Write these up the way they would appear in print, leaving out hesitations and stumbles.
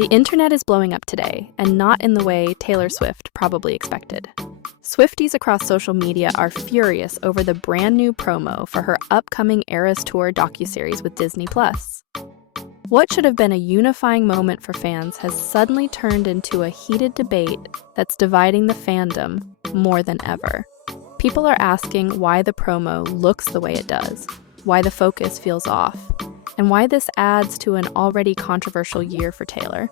The internet is blowing up today, and not in the way Taylor Swift probably expected. Swifties across social media are furious over the brand new promo for her upcoming Eras Tour docuseries with Disney+. What should have been a unifying moment for fans has suddenly turned into a heated debate that's dividing the fandom more than ever. People are asking why the promo looks the way it does, why the focus feels off, and why this adds to an already controversial year for Taylor.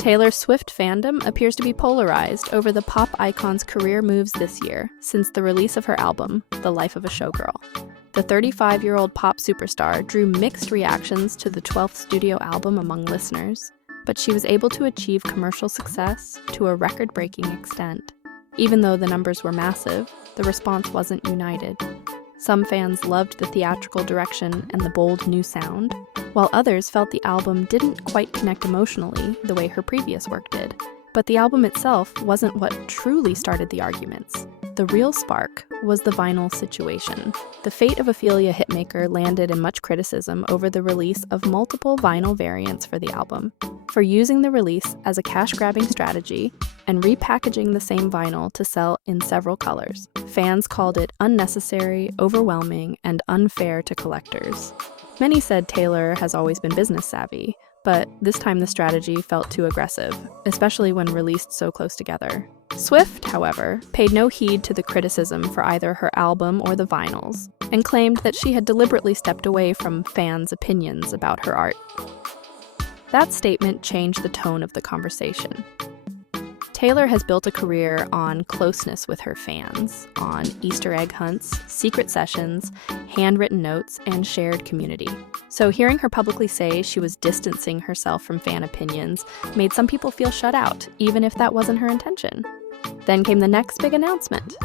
Taylor Swift fandom appears to be polarized over the pop icon's career moves this year since the release of her album, The Life of a Showgirl. The 35-year-old pop superstar drew mixed reactions to the 12th studio album among listeners, but she was able to achieve commercial success to a record-breaking extent. Even though the numbers were massive, the response wasn't united. Some fans loved the theatrical direction and the bold new sound, while others felt the album didn't quite connect emotionally the way her previous work did. But the album itself wasn't what truly started the arguments. The real spark was the vinyl situation. The fate of Ophelia Hitmaker landed in much criticism over the release of multiple vinyl variants for the album, for using the release as a cash-grabbing strategy and repackaging the same vinyl to sell in several colors. Fans called it unnecessary, overwhelming, and unfair to collectors. Many said Taylor has always been business savvy, but this time the strategy felt too aggressive, especially when released so close together. Swift, however, paid no heed to the criticism for either her album or the vinyls, and claimed that she had deliberately stepped away from fans' opinions about her art. That statement changed the tone of the conversation. Taylor has built a career on closeness with her fans, on Easter egg hunts, secret sessions, handwritten notes, and shared community. So hearing her publicly say she was distancing herself from fan opinions made some people feel shut out, even if that wasn't her intention. Then came the next big announcement.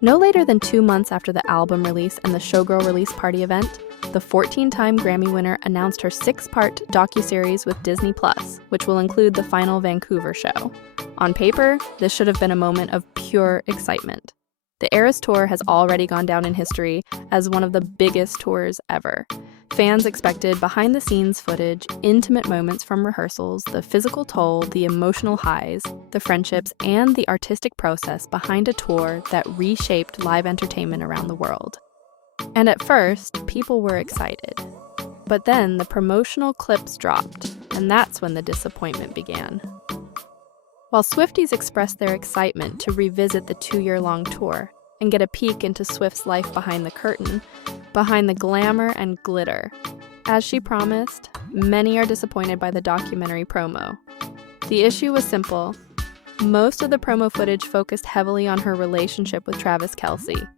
No later than 2 months after the album release and the Showgirl release party event, the 14-time Grammy winner announced her 6-part docuseries with Disney+, which will include the final Vancouver show. On paper, this should have been a moment of pure excitement. The Eras Tour has already gone down in history as one of the biggest tours ever. Fans expected behind-the-scenes footage, intimate moments from rehearsals, the physical toll, the emotional highs, the friendships, and the artistic process behind a tour that reshaped live entertainment around the world. And at first, people were excited. But then the promotional clips dropped, and that's when the disappointment began. While Swifties expressed their excitement to revisit the 2-year-long tour and get a peek into Swift's life behind the curtain, behind the glamour and glitter, as she promised, many are disappointed by the documentary promo. The issue was simple. Most of the promo footage focused heavily on her relationship with Travis Kelce.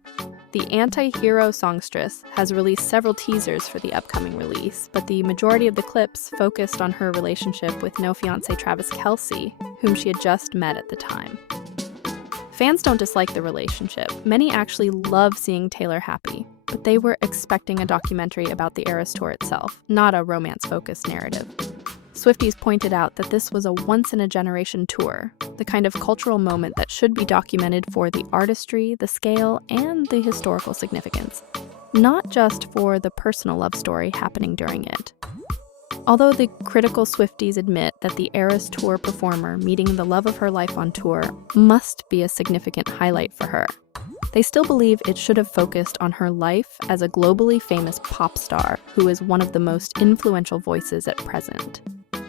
The anti-hero songstress has released several teasers for the upcoming release, but the majority of the clips focused on her relationship with no-fiancé Travis Kelce, whom she had just met at the time. Fans don't dislike the relationship. Many actually love seeing Taylor happy, but they were expecting a documentary about the Eras Tour itself, not a romance-focused narrative. Swifties pointed out that this was a once-in-a-generation tour, the kind of cultural moment that should be documented for the artistry, the scale, and the historical significance, not just for the personal love story happening during it. Although the critical Swifties admit that the Eras Tour performer meeting the love of her life on tour must be a significant highlight for her, they still believe it should have focused on her life as a globally famous pop star who is one of the most influential voices at present.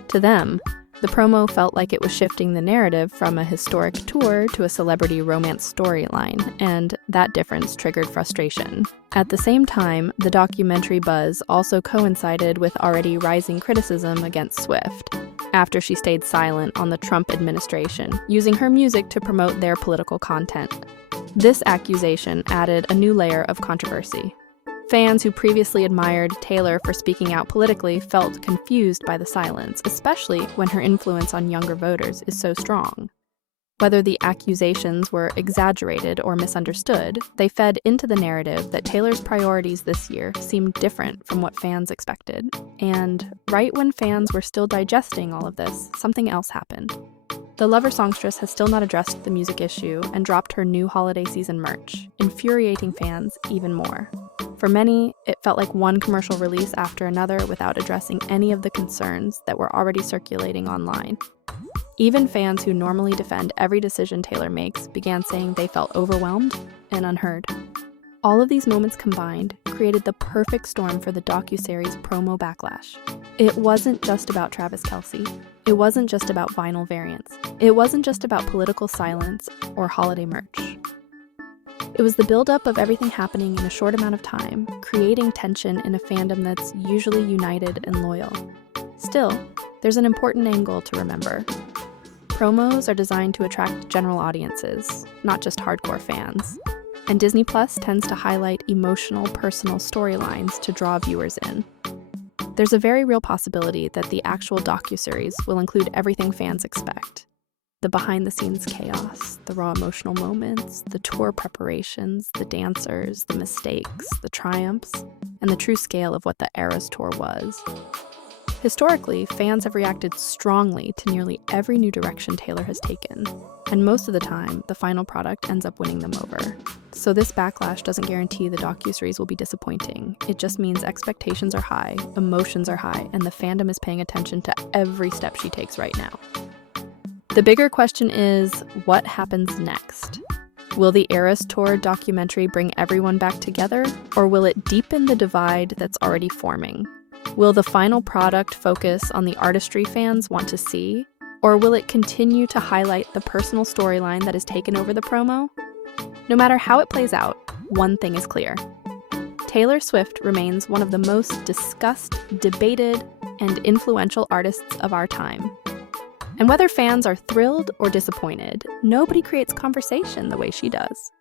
To them, the promo felt like it was shifting the narrative from a historic tour to a celebrity romance storyline, and that difference triggered frustration. At the same time, the documentary buzz also coincided with already rising criticism against Swift, after she stayed silent on the Trump administration, using her music to promote their political content. This accusation added a new layer of controversy. Fans who previously admired Taylor for speaking out politically felt confused by the silence, especially when her influence on younger voters is so strong. Whether the accusations were exaggerated or misunderstood, they fed into the narrative that Taylor's priorities this year seemed different from what fans expected. And right when fans were still digesting all of this, something else happened. The Lover songstress has still not addressed the music issue and dropped her new holiday season merch, infuriating fans even more. For many, it felt like one commercial release after another without addressing any of the concerns that were already circulating online. Even fans who normally defend every decision Taylor makes began saying they felt overwhelmed and unheard. All of these moments combined created the perfect storm for the docuseries promo backlash. It wasn't just about Travis Kelce. It wasn't just about vinyl variants. It wasn't just about political silence or holiday merch. It was the buildup of everything happening in a short amount of time, creating tension in a fandom that's usually united and loyal. Still, there's an important angle to remember. Promos are designed to attract general audiences, not just hardcore fans. And Disney Plus tends to highlight emotional, personal storylines to draw viewers in. There's a very real possibility that the actual docuseries will include everything fans expect. The behind-the-scenes chaos, the raw emotional moments, the tour preparations, the dancers, the mistakes, the triumphs, and the true scale of what the Eras Tour was. Historically, fans have reacted strongly to nearly every new direction Taylor has taken, and most of the time, the final product ends up winning them over. So this backlash doesn't guarantee the docuseries will be disappointing. It just means expectations are high, emotions are high, and the fandom is paying attention to every step she takes right now. The bigger question is, what happens next? Will the Eras Tour documentary bring everyone back together, or will it deepen the divide that's already forming? Will the final product focus on the artistry fans want to see, or will it continue to highlight the personal storyline that has taken over the promo? No matter how it plays out, one thing is clear. Taylor Swift remains one of the most discussed, debated, and influential artists of our time. And whether fans are thrilled or disappointed, nobody creates conversation the way she does.